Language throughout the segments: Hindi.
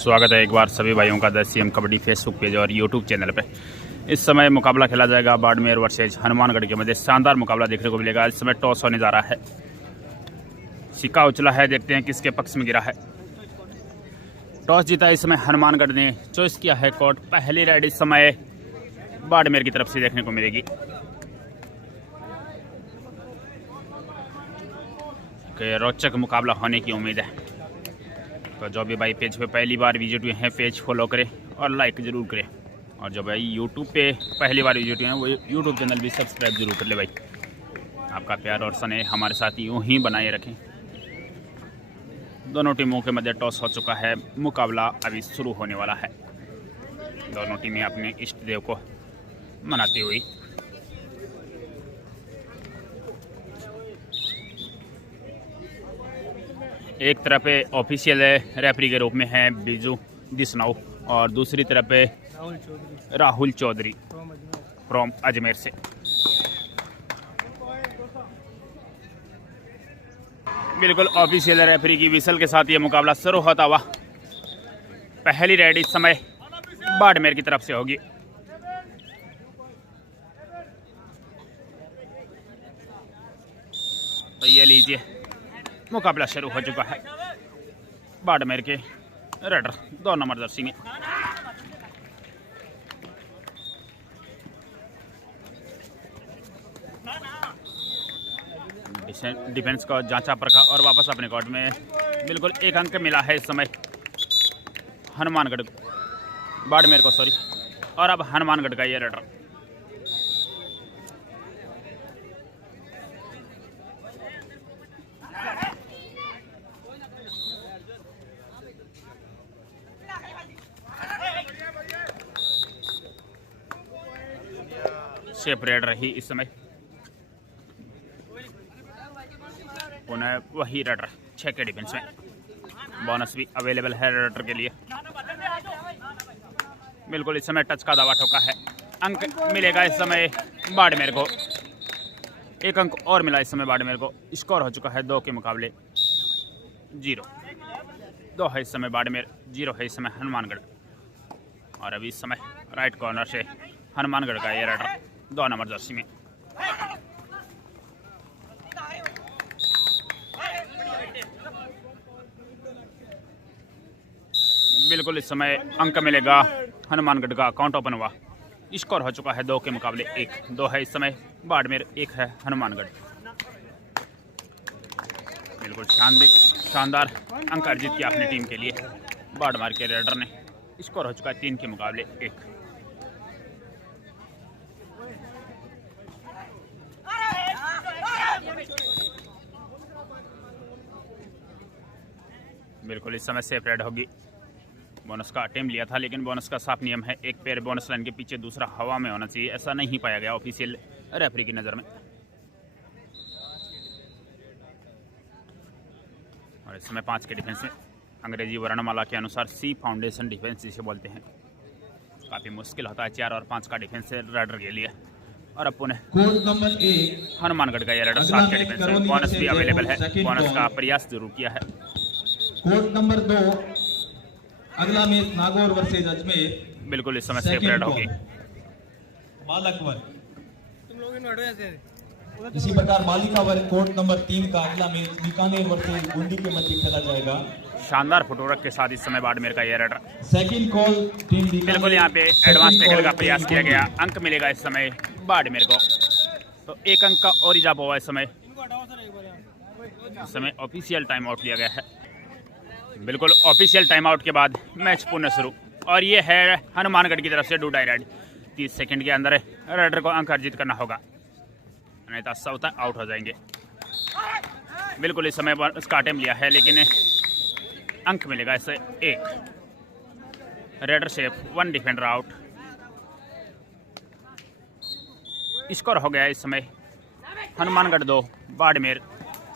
स्वागत है एक बार सभी भाइयों का the CM kabaddi Facebook page और यूट्यूब चैनल पे। इस समय मुकाबला खेला जाएगा बाड़मेर वर्सेज हनुमानगढ़ के मध्य। शानदार मुकाबला देखने को मिलेगा। इस समय टॉस होने जा रहा है, सिक्का उछला है, देखते हैं किसके पक्ष में गिरा है। टॉस जीता इस समय हनुमानगढ़ ने, चॉइस किया है कोर्ट। पहली राइड इस समय बाड़मेर की तरफ से देखने को मिलेगी। रोचक मुकाबला होने की उम्मीद है। तो जो भी भाई पेज पे पहली बार विजिट हुए हैं, पेज फॉलो करें और लाइक जरूर करें। और जो भाई यूट्यूब पे पहली बार विजिट हुए हैं, वो यूट्यूब चैनल भी सब्सक्राइब जरूर कर ले भाई। आपका प्यार और स्नेह हमारे साथ यूँ ही बनाए रखें। दोनों टीमों के मध्य टॉस हो चुका है, मुकाबला अभी शुरू होने वाला है। दोनों टीमें अपने इष्ट देव को मनाती हुई एक तरफ ऑफिशियल रेफरी के रूप में है बिजू दिसनाऊ और दूसरी तरफ राहुल चौधरी फ्रॉम अजमेर से। बिल्कुल ऑफिशियल रेफरी की विसल के साथ ये मुकाबला शुरू होता हुआ। पहली राइड इस समय बाड़मेर की तरफ से होगी। तो ये लीजिए, मुकाबला शुरू हो चुका है। बाड़मेर के रेडर 2 नंबर जर्सी में डिफेंस को जांचा परखा और वापस अपने कोर्ट में। बिल्कुल एक अंक मिला है इस समय हनुमानगढ़ बाड़मेर को, सॉरी। और अब हनुमानगढ़ का ये रेडर शेप रेड रही इस समय। पुनः वही रेडर 6 के डिफेंस में। बोनस भी अवेलेबल है रेडर के लिए। बिल्कुल इस समय टच का दावा ठोका है। अंक मिलेगा इस समय बाड़मेर को। एक अंक और मिला इस समय बाड़मेर को। स्कोर हो चुका है 2 के मुकाबले 0। 2 है इस समय बाड़मेर, 0 है इस समय हनुमानगढ़। और अभी इस समय राइट कॉर्नर से हनुमानगढ़ का ये रेडर 2 नंबर जर्सी में। बिल्कुल इस समय अंक मिलेगा हनुमानगढ़ का। काउंट ओपन हुआ। स्कोर हो चुका है 2 के मुकाबले 1। 2 है इस समय बाड़मेर, 1 है हनुमानगढ़। बिल्कुल शानदार अंक अर्जित किया अपनी टीम के लिए बाड़मेर के रेडर ने। स्कोर हो चुका है 3 के मुकाबले 1। बिल्कुल इस समय सेफ रेड होगी। बोनस का अटेम्प्ट लिया था, लेकिन बोनस का साफ नियम है एक पैर बोनस लाइन के पीछे, दूसरा हवा में होना चाहिए। ऐसा नहीं पाया गया ऑफिशियल रेफरी की नज़र में। और इस समय 5 के डिफेंस में। अंग्रेजी वर्णमाला के अनुसार सी फाउंडेशन डिफेंस जिसे बोलते हैं। काफ़ी मुश्किल होता है 4 और 5 का डिफेंस रेडर के लिए। और अब पुनः नंबर 1 हनुमानगढ़ का ये रेडर 7 के डिफेंस में। बोनस भी अवेलेबल है, बोनस का प्रयास जरूर किया है। कोर्ट नंबर 2 अगला मैच नागौर वर्सेज अजमेर। बिल्कुल इस समय सेफ रेड होगी। इसी प्रकार बालिका वर्ग कोर्ट नंबर 3 का अगला मैच बीकानेर वर्सेज बूंदी के मध्य खेला जाएगा। शानदार फुटवर्क के साथ इस समय बाड़मेर का ये रेडर। सेकंड कॉल टीम बिल्कुल यहाँ पे एडवांस टैकल का प्रयास किया गया। अंक मिलेगा इस समय बाड़मेर को। तो 1 अंक का और इजाफा हुआ इस समय। इस समय ऑफिशियल टाइम आउट लिया गया है। बिल्कुल ऑफिशियल टाइम आउट के बाद मैच पुनः शुरू। और ये है हनुमानगढ़ की तरफ से डू डाई राइड। 30 सेकंड के अंदर रेडर को अंक अर्जित करना होगा, नहीं तो सब आउट हो जाएंगे। बिल्कुल इस समय उसका अटेम्प्ट लिया है, लेकिन अंक मिलेगा इसे 1। Raider safe, 1 defender out. Score हो गया इस समय हनुमानगढ़ 2 बाड़मेर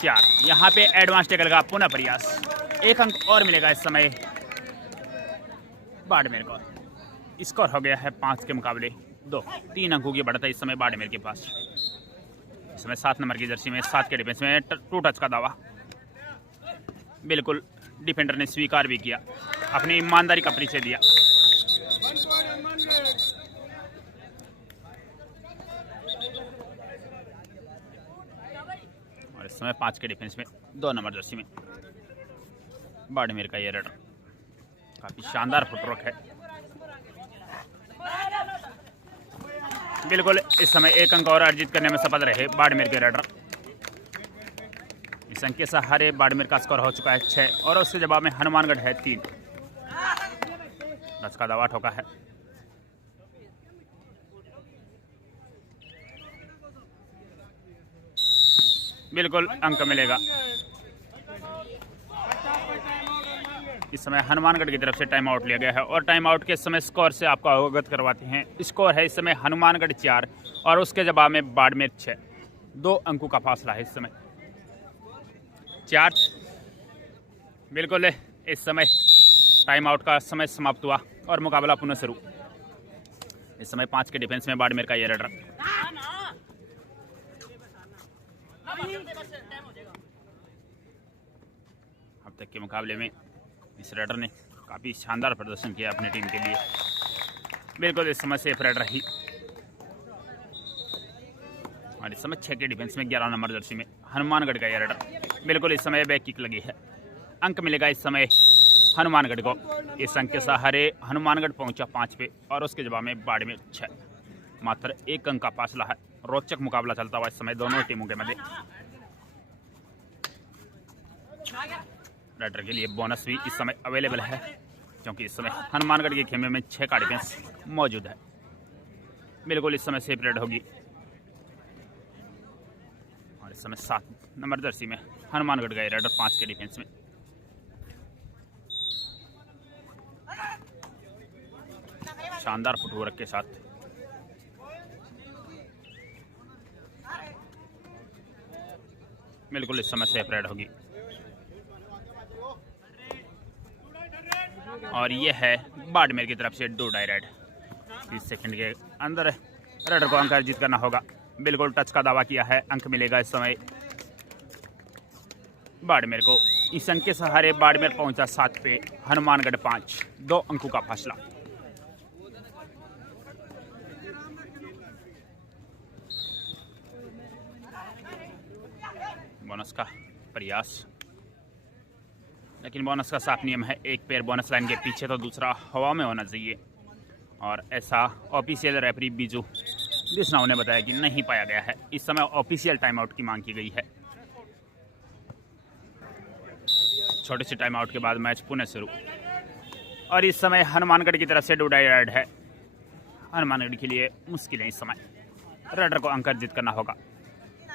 4। यहाँ पे एडवांस टैकल का पुनः प्रयास। 1 अंक और मिलेगा इस समय बाड़मेर को। स्कोर हो गया है 5 के मुकाबले 2। 3 अंकों की बढ़त है इस समय बाड़मेर के पास। इस समय 7 नंबर की जर्सी में 7 के डिफेंस में 2 टच का दावा। बिल्कुल डिफेंडर ने स्वीकार भी किया। अपनी ईमानदारी का परिचय दिया। और इस समय 5 के डिफेंस में 2 नंबर जर्सी में बाड़मेर का ये रेडर काफी शानदार फुटवर्क है। बिल्कुल इस समय 1 अंक और अर्जित करने में सफल रहे बाड़मेर के रेडर। इस अंक के सहारे बाड़मेर का स्कोर हो चुका है 6 और उसके जवाब में हनुमानगढ़ है 3। 10 का दावा ठोका है। बिल्कुल अंक मिलेगा। इस समय हनुमानगढ़ की तरफ से टाइम आउट लिया गया है और टाइम आउट के समय स्कोर से आपको अवगत करवाते हैं। स्कोर है इस समय हनुमानगढ़ 4 और उसके जवाब में बाड़मेर 6। 2 अंकों का फासला है इस समय 4। बिल्कुल इस समय टाइम आउट का समय समाप्त हुआ और मुकाबला पुनः शुरू। इस समय 5 के डिफेंस में बाड़मेर का ये रेडर। अब तक के मुकाबले में इस रेडर ने काफ़ी शानदार प्रदर्शन किया अपनी टीम के लिए। बिल्कुल इस समय सेफ रेडर ही। और इस समय 6 के डिफेंस में 11 नंबर जर्सी में हनुमानगढ़ का ये रेडर। बिल्कुल इस समय बैक किक लगी है। अंक मिलेगा इस समय हनुमानगढ़ को। इस अंक के सहारे हनुमानगढ़ पहुंचा 5 पे और उसके जवाब में बाड़मेर 6। मात्र 1 अंक का फासला है। रोचक मुकाबला चलता हुआ इस समय दोनों टीमों के मध्य। रेडर के लिए बोनस भी इस समय अवेलेबल है क्योंकि इस समय हनुमानगढ़ के खेमे में 6 का डिफेंस मौजूद है। बिल्कुल इस समय सेफ रेड होगी। और इस समय 7 नंबर जर्सी में हनुमानगढ़ का रेडर 5 के डिफेंस में। शानदार फुटवर्क के साथ बिल्कुल इस समय सेफ रेड होगी। और ये है बाड़मेर की तरफ से डू डाई रेड। 30 सेकंड के अंदर रेडर को अंक अर्जित करना होगा। बिल्कुल टच का दावा किया है। अंक मिलेगा इस समय बाड़मेर को। इस अंक के सहारे बाड़मेर पहुंचा 7 पे, हनुमानगढ़ 5। 2 अंकों का फासला। बोनस का प्रयास, लेकिन बोनस का साफ नियम है एक पैर बोनस लाइन के पीछे तो दूसरा हवा में होना चाहिए। और ऐसा ऑफिशियल रेफरी बीजू बिश्नोई ने बताया कि नहीं पाया गया है। इस समय ऑफिशियल टाइम आउट की मांग की गई है। छोटे से टाइम आउट के बाद मैच पुनः शुरू। और इस समय हनुमानगढ़ की तरफ से डू डाई रेड है। हनुमानगढ़ के लिए मुश्किल है इस समय। रेडर को अंक अर्जित करना होगा,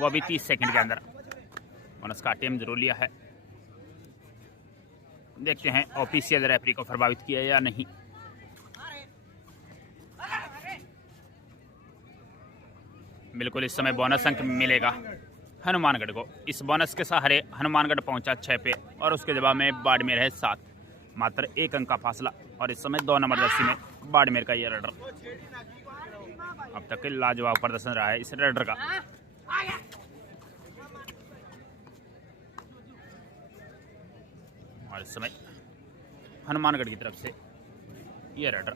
वो भी 30 सेकंड के अंदर। बोनस का अटेम्प्ट जरूर लिया है। देखते हैं ऑफिशियल रेफरी को प्रभावित किया या नहीं। बिल्कुल इस समय बोनस अंक मिलेगा हनुमानगढ़ को। इस बोनस के सहारे हनुमानगढ़ पहुंचा 6 पे और उसके जवाब में बाड़मेर है 7। मात्र 1 अंक का फासला। और इस समय 2 नंबर जर्सी में बाड़मेर का ये रेडर। अब तक लाजवाब प्रदर्शन रहा है इस रेडर का। और इस समय हनुमानगढ़ की तरफ से ये रेडर।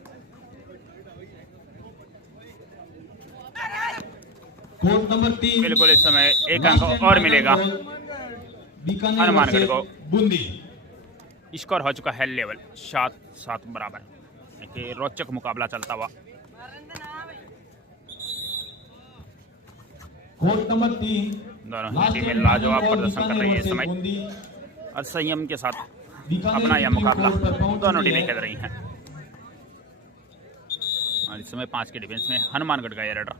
Court number 3। बिल्कुल इस समय 1 अंक और मिलेगा हनुमानगढ़ को। बूंदी स्कोर हो चुका है लेवल 7-7 बराबर। एक रोचक मुकाबला चलता हुआ। Court number 3। दोनों ही टीमें लाजवाब प्रदर्शन कर रही है इस समय और संयम के साथ अपना यह मुकाबला दोनों टीमें खेल रही हैं। और इस समय 5 के डिफेंस में हनुमानगढ़ का ये रेडर।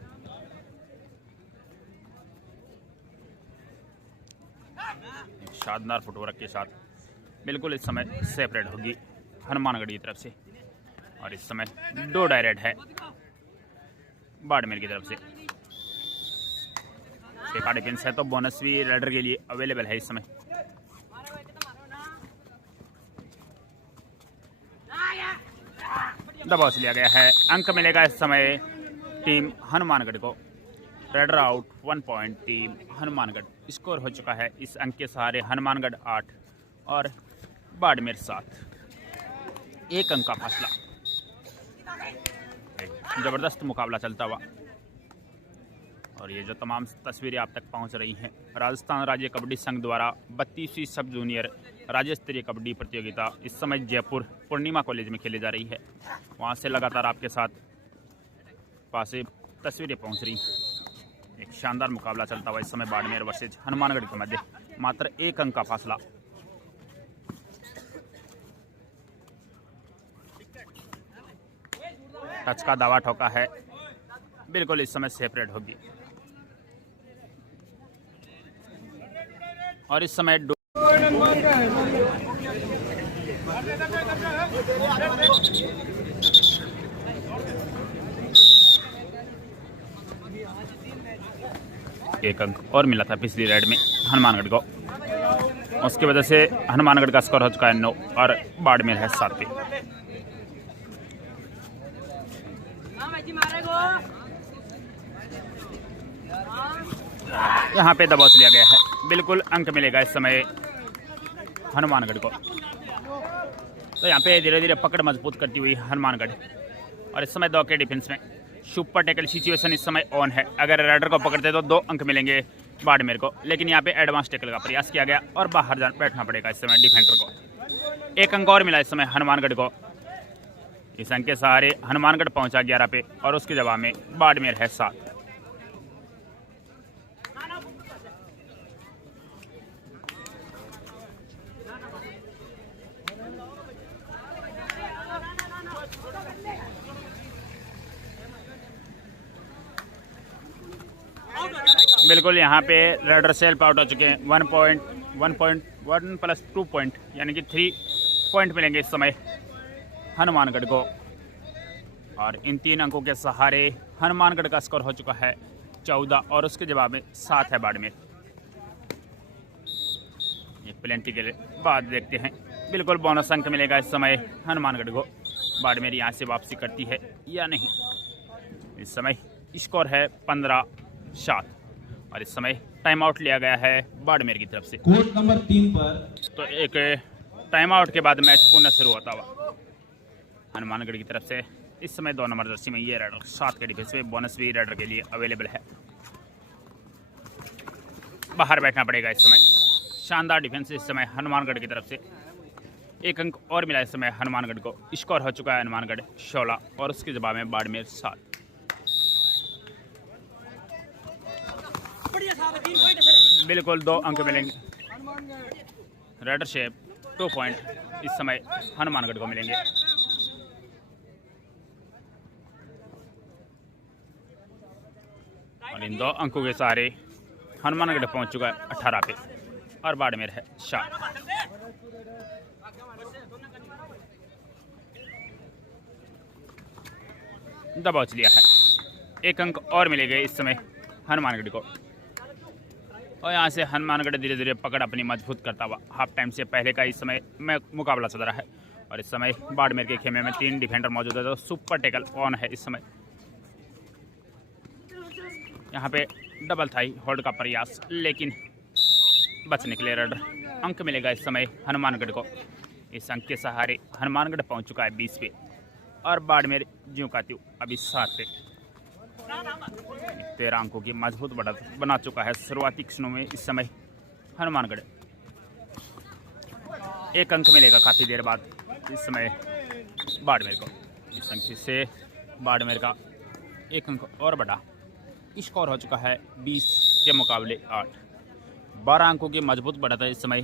शानदार फुटवर्क के साथ बिल्कुल इस समय सेफ रेड होगी हनुमानगढ़ की तरफ से। और इस समय डू डाई रेड है बाड़मेर की तरफ से। 6 का डिफेंस है तो बोनस भी रेडर के लिए अवेलेबल है इस समय। दबाव से लिया गया है। अंक मिलेगा इस समय टीम हनुमानगढ़ को। Raider out 1 point team Hanumangarh. Score हो चुका है इस अंक के सहारे हनुमानगढ़ 8 और बाड़मेर 7। 1 अंक का फासला। एक जबरदस्त मुकाबला चलता हुआ, और ये जो तमाम तस्वीरें आप तक पहुंच रही हैं, राजस्थान राज्य कबड्डी संघ द्वारा 32वीं सब जूनियर राज्य स्तरीय कबड्डी प्रतियोगिता इस समय जयपुर पूर्णिमा कॉलेज में खेली जा रही है। वहां से लगातार आपके साथ पास तस्वीरें पहुंच रही हैं। एक शानदार मुकाबला चलता हुआ इस समय बाड़मेर वर्सेज हनुमानगढ़ के मध्य, मात्र 1 अंक का फासला। टच का दावा ठोका है, बिल्कुल इस समय सेपरेट होगी। और इस समय एक अंक और मिला था पिछली राइड में हनुमानगढ़ को, उसकी वजह से हनुमानगढ़ का स्कोर हो चुका है 9 और बाड़मेर है 7 पे। यहाँ पे दबाव लिया गया है, बिल्कुल अंक मिलेगा इस समय हनुमानगढ़ को। तो यहाँ पे धीरे धीरे पकड़ मजबूत करती हुई हनुमानगढ़, और इस समय 2 के डिफेंस में सुपर टैकल सिचुएशन इस समय ऑन है। अगर राइडर को पकड़ते तो 2 अंक मिलेंगे बाड़मेर को, लेकिन यहाँ पे एडवांस टैकल का प्रयास किया गया और बाहर बैठना पड़ेगा इस समय डिफेंडर को। 1 अंक और मिला इस समय हनुमानगढ़ को। इस अंक के सहारे हनुमानगढ़ पहुंचा 11 पे, और उसके जवाब में बाड़मेर है 7। बिल्कुल यहाँ पे रेडर सेल्फ आउट हो चुके हैं। 1 प्लस 2 पॉइंट यानी कि 3 पॉइंट मिलेंगे इस समय हनुमानगढ़ को, और इन 3 अंकों के सहारे हनुमानगढ़ का स्कोर हो चुका है 14, और उसके जवाब में 7 है बाड़मेर। ये प्लेंटी के बाद देखते हैं, बिल्कुल बोनस अंक मिलेगा इस समय हनुमानगढ़ को। बाड़मेर यहाँ से वापसी करती है या नहीं। इस समय स्कोर है 15-7, और इस समय टाइम आउट लिया गया है बाड़मेर की तरफ से। कोर्ट नंबर 3 पर तो एक टाइम आउट के बाद मैच पुनः शुरू होता हुआ हनुमानगढ़ की तरफ से। इस समय 2 नंबर जर्सी में ये राइडर 7 के डिफेंस में, बोनस भी राइडर के लिए अवेलेबल है। बाहर बैठना पड़ेगा इस समय। शानदार डिफेंस इस समय हनुमानगढ़ की तरफ से। 1 अंक और मिला इस समय हनुमानगढ़ को। स्कोर हो चुका है हनुमानगढ़ 16, और उसके जवाब में बाड़मेर 7। बिल्कुल 2 अंक मिलेंगे राइडर शेप 2 पॉइंट इस समय हनुमानगढ़ को मिलेंगे। और इन 2 अंकों के सहारे हनुमानगढ़ पहुंच चुका है 18 पे, और बाड़मेर है 7। दबाव लिया है। 1 अंक और मिलेंगे इस समय हनुमानगढ़ को, और यहाँ से हनुमानगढ़ धीरे धीरे पकड़ अपनी मजबूत करता हुआ हाफ टाइम से पहले का इस समय में मुकाबला चल रहा है। और इस समय बाड़मेर के खेमे में 3 डिफेंडर मौजूद है, तो सुपर टैकल ऑन है इस समय। यहाँ पे डबल थाई होल्ड का प्रयास, लेकिन बच निकले राइडर। अंक मिलेगा इस समय हनुमानगढ़ को। इस अंक के सहारे हनुमानगढ़ पहुँच चुका है 20 पे, और बाड़मेर ज्यों का त्यों अभी 7 पे। 13 अंकों की मजबूत बढ़त बना चुका है शुरुआती क्षणों में इस समय हनुमानगढ़। 1 अंक मिलेगा काफ़ी देर बाद इस समय बाड़मेर को। इस अंक से बाड़मेर का 1 अंक और बढ़ा। स्कोर हो चुका है 20 के मुकाबले 8। 12 अंकों की मजबूत बढ़त है इस समय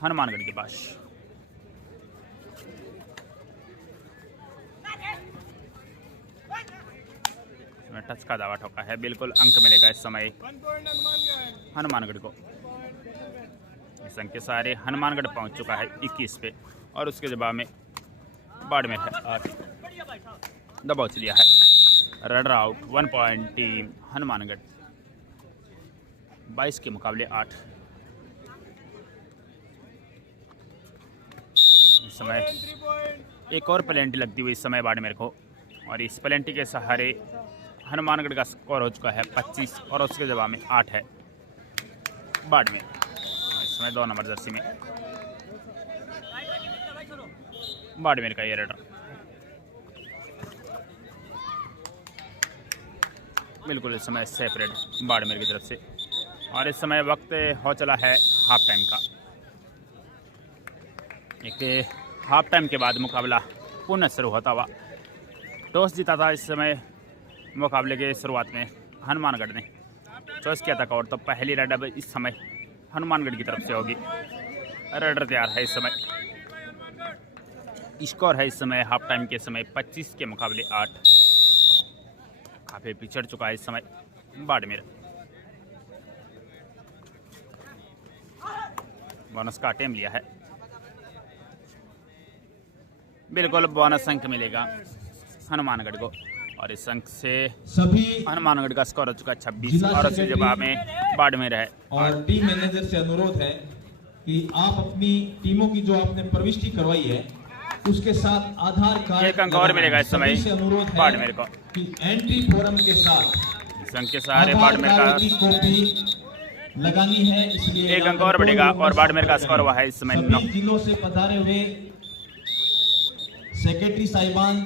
हनुमानगढ़ के पास। टच का दावा ठोका है, बिल्कुल अंक मिलेगा इस समय हनुमानगढ़ को। इस अंक के सहारे हनुमानगढ़ पहुंच चुका है 21 पे, और उसके जवाब में बाड़मेर है 8। दबाव लिया है। Runner out 1 point team Hanumangarh 22 के मुकाबले 8। इस समय एक और प्लेंटी लगती हुई इस समय बाड़मेर को, और इस प्लेंटी के सहारे हनुमानगढ़ का स्कोर हो चुका है 25, और उसके जवाब में 8 है बाड़मेर। इसमें 2 नंबर जर्सी में बाड़मेर का ये रेडर। बिल्कुल इस समय सेपरेट बाड़मेर की तरफ से। और इस समय वक्त हो चला है हाफ टाइम का। एक हाफ टाइम के बाद मुकाबला पुनः शुरू होता हुआ। टॉस जीता था इस समय मुकाबले के शुरुआत में हनुमानगढ़ ने चॉइस किया था कवर, तो पहली रेड अब इस समय हनुमानगढ़ की तरफ से होगी। रेडर तैयार है इस समय। स्कोर है इस समय हाफ टाइम के समय 25 के मुकाबले 8। काफी पिछड़ चुका है इस समय बाड़मेर। बोनस का अटेम्प्ट लिया है। बिल्कुल बोनस अंक मिलेगा हनुमानगढ़ को। और इस अंक से सभी हनुमानगढ़ का स्कोर हो चुका है 26 और उसके जवाब में बाड़मेर है। और टीम मैनेजर से अनुरोध है कि आप अपनी टीमों की जो आपने प्रविष्टि करवाई है उसके साथ आधार कार्ड एक अंक और मिलेगा इस समय से अनुरोध है बाड़मेर को। कि एंट्री फॉर्म के साथ इस अंक के सहारे आधार बाड़मेर का कार्ड की कॉपी लगानी है, इसलिए एक अंक और बढ़ेगा और बाड़मेर का स्कोर हुआ है इस समय 9। सभी जिलों से पधारे हुए सेक्रेटरी साहिबान,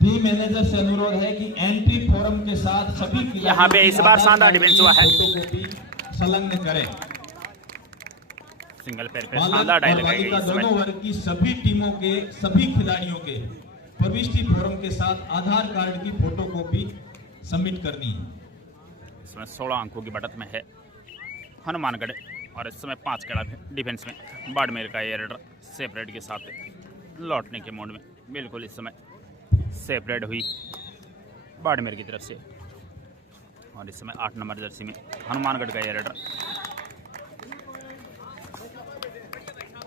टीम मैनेजर से अनुरोध है कि एंट्री फॉर्म के साथ सभी यहाँ पे इस बार शानदार डिफेंस हुआ है। फोटोकॉपी संलग्न करें। सिंगल पैर पे शानदार डाई लगाई गई इस दोनों समय। वर्ग की सभी टीमों के सभी खिलाड़ियों के प्रविष्टि फॉर्म के साथ आधार कार्ड की फोटोकॉपी सबमिट करनी है। इसमें 16 अंकों की बढ़त में है हनुमानगढ़ और इस समय 5 कड़ा डिफेंस में बाड़मेर का ये रेडर सेपरेट के साथ लौटने के मोड में। बिल्कुल इस समय सेपरेट हुई बाड़मेर की तरफ से। और इस समय 8 नंबर जर्सी में हनुमानगढ़ का ये रेडर।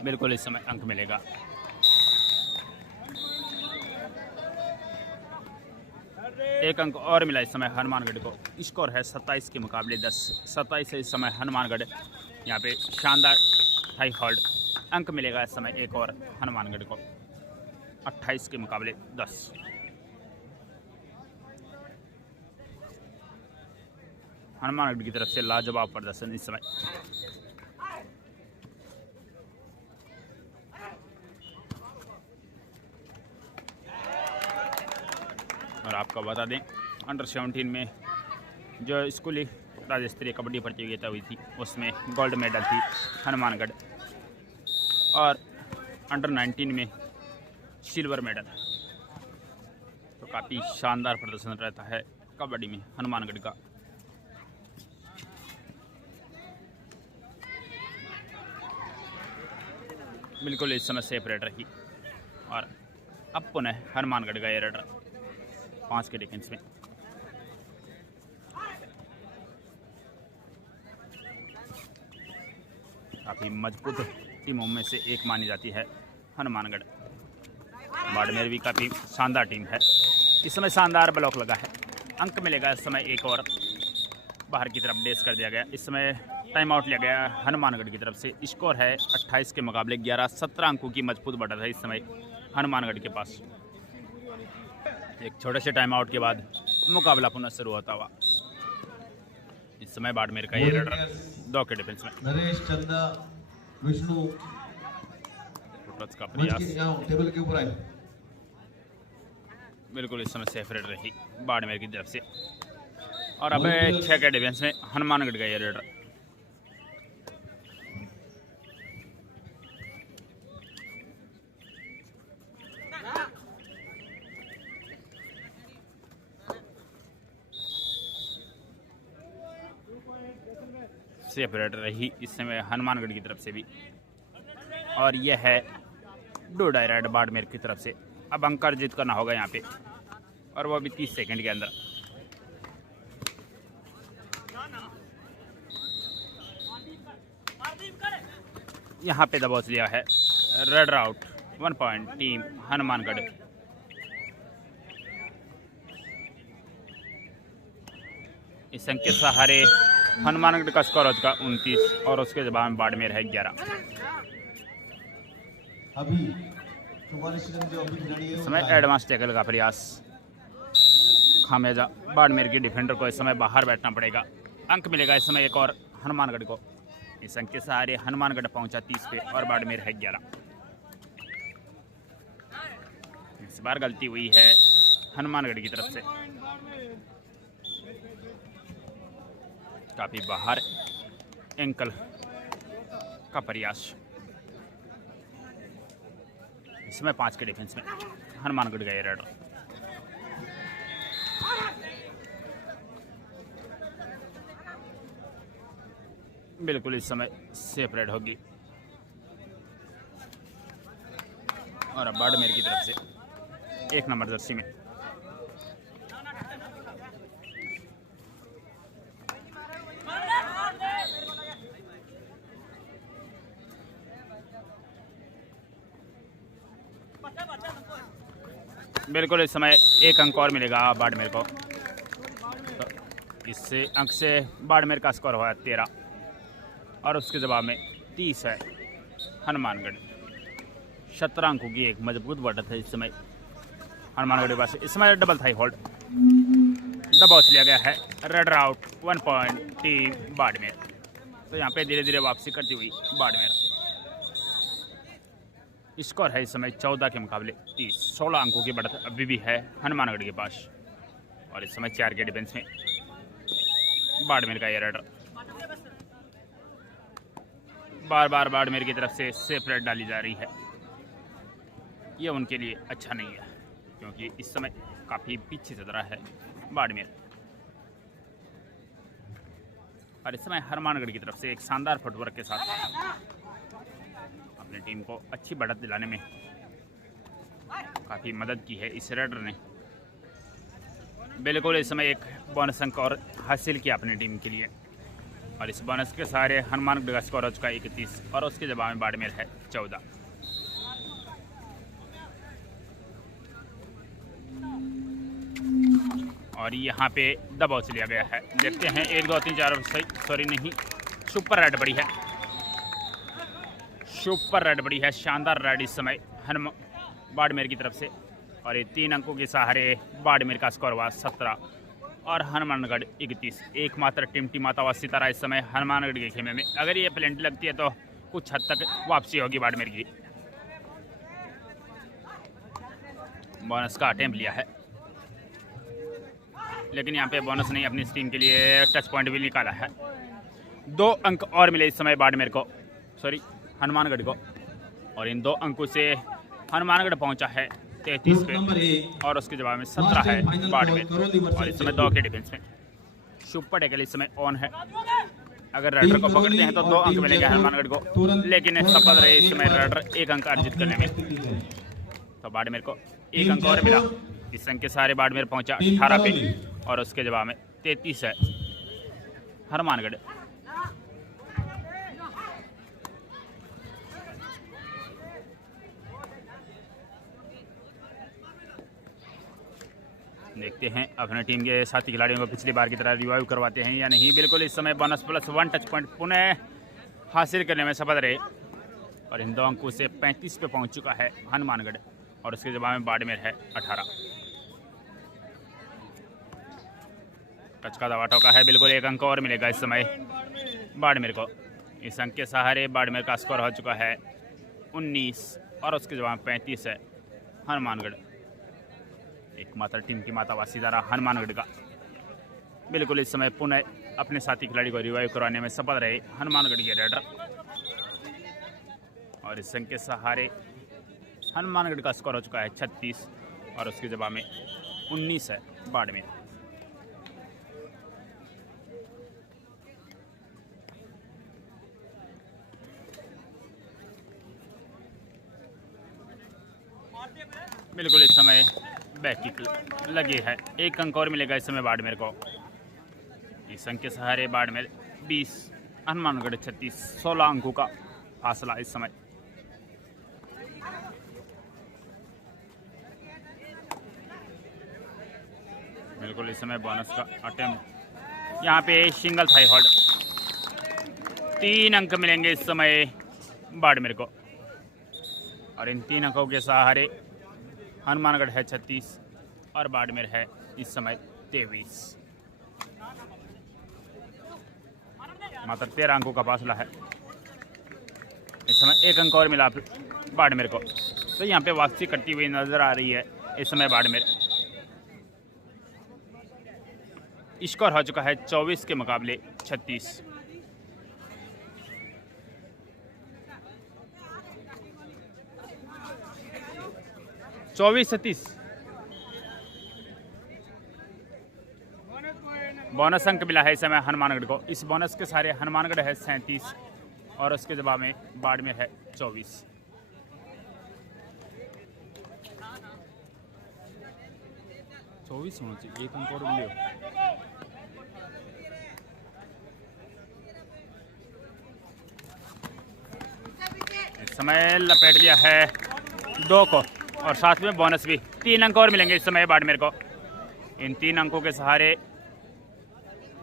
बिल्कुल इस समय अंक मिलेगा। एक अंक और मिला इस समय हनुमानगढ़ को। स्कोर है 27 के मुकाबले 10। 27 से इस समय हनुमानगढ़ यहाँ पे शानदार हाई होल्ड। अंक मिलेगा इस समय एक और हनुमानगढ़ को 28 के मुकाबले 10। हनुमानगढ़ की तरफ से लाजवाब प्रदर्शन इस समय। और आपको बता दें अंडर 17 में जो स्कूली राज्य स्तरीय कबड्डी प्रतियोगिता हुई थी उसमें गोल्ड मेडल थी हनुमानगढ़। और अंडर 19 में सिल्वर मेडल। तो काफ़ी शानदार प्रदर्शन रहता है कबड्डी में हनुमानगढ़ का। बिल्कुल इस समय सेपरेट रही। और अब पुनः हनुमानगढ़ का ये रेडर 5 के डिफेंस में। काफ़ी मजबूत टीमों में से एक मानी जाती है हनुमानगढ़। बाड़मेर भी काफ़ी शानदार टीम है। इस समय शानदार ब्लॉक लगा है। अंक मिलेगा इस समय एक और। बाहर की तरफ डेस कर दिया गया। इस समय टाइम आउट लिया गया हनुमानगढ़ की तरफ से। स्कोर है 28 के मुकाबले 11। 17 अंकों की मजबूत बढ़त है इस समय हनुमानगढ़ के पास। एक छोटे से टाइम आउट के बाद मुकाबला पुनः शुरू होता हुआ। इस समय बाड़मेर का ये रेडर 2 के डिफेंस में। नरेश, चंदा, विष्णु का प्रयास टेबल के ऊपर आए। बिल्कुल इस समय सेफ रेड रही बाड़मेर की तरफ से। और अब 6 के डिफेंस में हनुमानगढ़ का ये रेडर। सेफ रेड रही इस समय हनुमानगढ़ की तरफ से भी। और यह है डो डायरेक्ट बाड़मेर की तरफ से। अब अंक अर्जित करना होगा यहाँ पे, और वो भी 30 सेकंड के अंदर। यहाँ पे दबोच लिया है red out 1 point team Hanumangarh. इस अंक के सहारे हनुमानगढ़ का स्कोर हो चुका 29 और उसके जवाब में बाड़मेर है 11। अभी 44 सेकंड जो अभी खिलाड़ी है समय एडवांस टैकल का प्रयास खामेजा बाड़मेर के डिफेंडर को इस समय बाहर बैठना पड़ेगा। अंक मिलेगा इस समय एक और हनुमानगढ़ को। इस अंक के सहारे हनुमानगढ़ पहुंचा 30 पे और बाड़मेर है 11। इस बार गलती हुई है हनुमानगढ़ की तरफ से। काफी बाहर एंकल का प्रयास। इसमें 5 के डिफेंस में हनुमानगढ़ गए रेड। बिल्कुल इस समय सेफ रेड होगी और अब बाड़मेर की तरफ से 1 नंबर जर्सी में बिल्कुल इस समय 1 अंक और मिलेगा बाड़मेर को। तो इससे अंक से बाड़मेर का स्कोर हुआ 13 और उसके जवाब में 30 है हनुमानगढ़। 17 अंकों की एक मजबूत बढ़त है इस समय हनुमानगढ़ के पास। इस समय डबल थाई होल्ड दबाव लिया गया है। Red out 1 point team Barmer. तो यहाँ पे धीरे धीरे वापसी करती हुई बाड़मेर। स्कोर है इस समय 14 के मुकाबले 30। 16 अंकों की बढ़त अभी भी है हनुमानगढ़ के पास और इस समय 4 के डिफेंस में बाड़मेर का ये रेडर। बार बार बाड़मेर की तरफ से सेफ रेड डाली जा रही है। ये उनके लिए अच्छा नहीं है क्योंकि इस समय काफ़ी पीछे चल रहा है बाड़मेर। और इस समय हनुमानगढ़ की तरफ से एक शानदार फुटवर्क के साथ अपनी टीम को अच्छी बढ़त दिलाने में काफ़ी मदद की है इस रेडर ने। बिल्कुल इस समय एक बोनस अंक और हासिल किया अपनी टीम के लिए और इस बोनस के सहारे हनुमानगढ़ का स्कोर हो चुका है 31 और उसके जवाब में बाड़मेर है 14। और यहाँ पे दबाव से लिया गया है। देखते हैं 1 2 3 4 सॉरी नहीं, सुपर रेड बड़ी है। सुपर रेड बड़ी है, शानदार रेड इस समय बाड़मेर की तरफ से और ये 3 अंकों के सहारे बाड़मेर का स्कोर हुआ 17 और हनुमानगढ़ 31। एकमात्र टिमटिमाता हुआ सितारा इस समय हनुमानगढ़ के खेमे में। अगर ये प्लेंटी लगती है तो कुछ हद तक वापसी होगी बाड़मेर की। बोनस का अटेम्प्ट लिया है लेकिन यहाँ पे बोनस नहीं, अपनी टीम के लिए टच पॉइंट भी निकाला है। 2 अंक और मिले इस समय बाड़मेर को, सॉरी हनुमानगढ़ को और इन 2 अंकों से हनुमानगढ़ पहुंचा है 33 पे और उसके जवाब में 17 है बाड़मेर और इस समय 2 के डिफेंस में। सुपर टैकल इस समय ऑन है। अगर रेडर को पकड़ते हैं तो 2 अंक मिलेंगे हनुमानगढ़ को, लेकिन सफल रहे इस समय रेडर 1 अंक अर्जित करने में। तो बाड़मेर को 1 अंक और मिला। इस अंक के सहारे बाड़मेर पहुंचा 18 पे और उसके जवाब में 33 है हनुमानगढ़। देखते हैं अपने टीम के साथी खिलाड़ियों को पिछली बार की तरह रिवाइव करवाते हैं या नहीं। बिल्कुल इस समय बोनस +1 टच पॉइंट पुनः हासिल करने में सफल रहे और इन 2 अंकों से 35 पे पहुंच चुका है हनुमानगढ़ और उसके जवाब में बाड़मेर है 18। टच का दवा टोका है। बिल्कुल 1 अंक और मिलेगा इस समय बाड़मेर को। इस अंक के सहारे बाड़मेर का स्कोर हो चुका है 19 और उसके जवाब में 35 है हनुमानगढ़। एकमात्र टीम की माता वासीदारा हनुमानगढ़ का। बिल्कुल इस समय पुनः अपने साथी खिलाड़ी को रिवाइव करवाने में सफल रहे हनुमानगढ़ के रेडर और इस अंक के सहारे हनुमानगढ़ का स्कोर हो चुका है 36 और उसके जवाब में 19 है बाड़मेर। बिल्कुल इस समय बैक किक लगी है। 1 अंक और मिलेगा इस समय बाड़मेर को। इस अंक के सहारे बाड़मेर 20 हनुमानगढ़ 36। 16 अंकों का फासला इस समय। बिल्कुल इस समय बोनस का अटेम्प्ट। यहाँ पे सिंगल थाई होल्ड। 3 अंक मिलेंगे इस समय बाड़मेर को और इन 3 अंकों के सहारे हनुमानगढ़ है 36 और बाड़मेर है इस समय 23। मात्र 13 अंकों का फासला है। इस समय 1 अंक और मिला बाड़मेर को। तो यहाँ पे वापसी करती हुई नजर आ रही है इस समय बाड़मेर। स्कोर हो चुका है 24 के मुकाबले 36। बोनस अंक मिला है इस समय हनुमानगढ़ को। इस बोनस के सारे हनुमानगढ़ है 37 और उसके जवाब में बाड़मेर है 24। होना चाहिए, एक अंक और मिले। इस समय लपेट दिया है 2 को और साथ में बोनस भी। 3 अंक और मिलेंगे इस समय बाड़मेर को। इन 3 अंकों के सहारे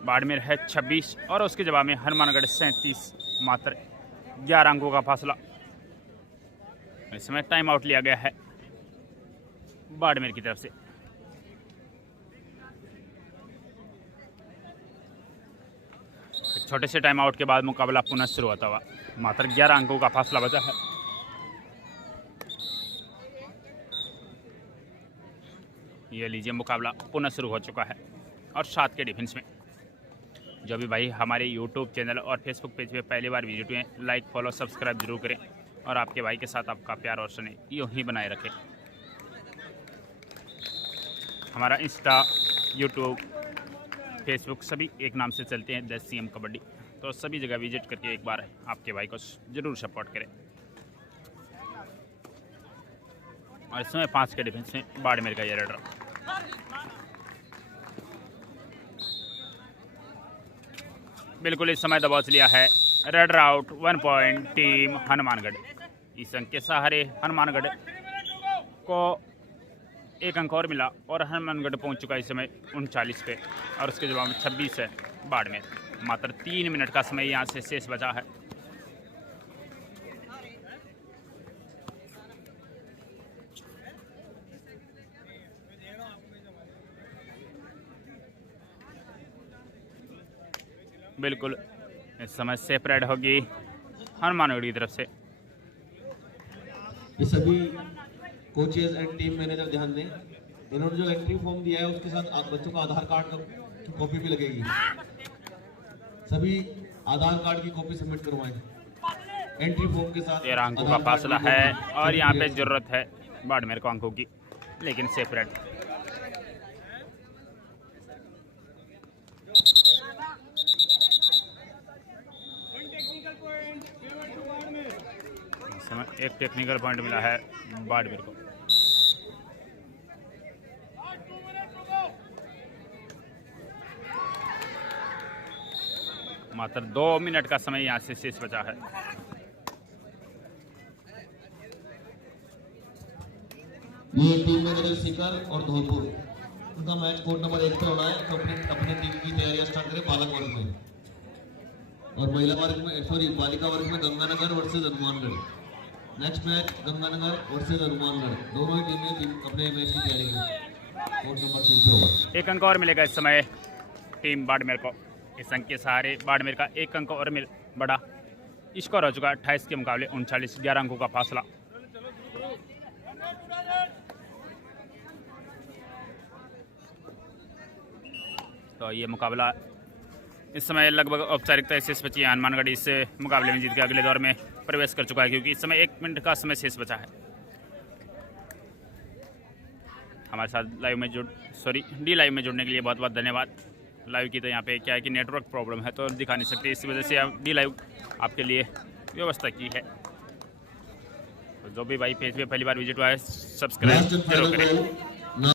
बाड़मेर है 26 और उसके जवाब में हनुमानगढ़ 37। मात्र 11 अंकों का फासला। इस समय टाइम आउट लिया गया है बाड़मेर की तरफ से। छोटे से टाइम आउट के बाद मुकाबला पुनः शुरू होता हुआ। मात्र 11 अंकों का फासला बचा है। ये लीजिए, मुकाबला पुनः शुरू हो चुका है और 7 के डिफेंस में। जो भी भाई हमारे यूट्यूब चैनल और फेसबुक पेज पे पहली बार विजिट हुए, लाइक फॉलो सब्सक्राइब जरूर करें और आपके भाई के साथ आपका प्यार और स्नेह यूँ ही बनाए रखें। हमारा इंस्टा, यूट्यूब, फेसबुक सभी एक नाम से चलते हैं 10 CM कबड्डी। तो सभी जगह विजिट करके एक बार आपके भाई को जरूर सपोर्ट करें। और इस समय 5 के डिफेंस में बाड़मेर का ये रेडर। बिल्कुल इस समय दबाव लिया है। Raider out, 1 point team Hanumangarh. इस अंक के सहारे हनुमानगढ़ को 1 अंक और मिला और हनुमानगढ़ पहुंच चुका है इस समय 39 पे और उसके जवाब में 26 है बाड़मेर। मात्र 3 मिनट का समय यहाँ से शेष बचा है। बिल्कुल इस समय सेपरेट होगी हनुमानगढ़ की तरफ से। ये सभी कोचेज एंड टीम मैनेजर ध्यान दें, इन्होंने जो एंट्री फॉर्म दिया है उसके साथ बच्चों का आधार कार्ड की कॉपी भी लगेगी। सभी आधार कार्ड की कॉपी सबमिट करवाएं एंट्री फॉर्म के साथ। 13 अंकों का फासला है और यहाँ पे जरूरत है बाड़मेर को अंकों की, लेकिन सेपरेट। एक टेक्निकल पॉइंट मिला है बाड़मेर को। मात्र 2 मिनट का समय यहाँ से शेष बचा है। ये टीम मैनेजर सीकर और धौलपुर, उनका मैच कोर्ट नंबर 1 पे होना है। तो अपने टीम की तैयारियां स्टार्ट करें बालक वर्ग में, और महिला वर्ग में बालिका वर्ग में Ganganagar versus Hanumangarh. Next match Ganganagar versus Hanumangarh. दोनों ही टीमें अपने मैच की तैयारी करें। कोर्ट नंबर 3 पे होगा। 1 अंक और मिलेगा इस समय टीम बाड़मेर को। इस अंक के सहारे बाड़मेर का 1 अंक और बढ़ा। स्कोर हो चुका 28 के मुकाबले 39। 11 अंकों का फासला। तो ये मुकाबला इस समय लगभग औपचारिकता शेष बची है। हनुमानगढ़ इस मुकाबले में जीत के अगले दौर में प्रवेश कर चुका है, क्योंकि इस समय 1 मिनट का समय शेष बचा है। हमारे साथ लाइव में डी लाइव में जुड़ने के लिए बहुत बहुत धन्यवाद। लाइव की तो यहाँ पे क्या है कि नेटवर्क प्रॉब्लम है तो दिखा नहीं सकते, इसी वजह से डी लाइव आपके लिए व्यवस्था की है। तो जो भी भाई पेज पे पहली बार विजिट हुआ है सब्सक्राइब जरूर करें।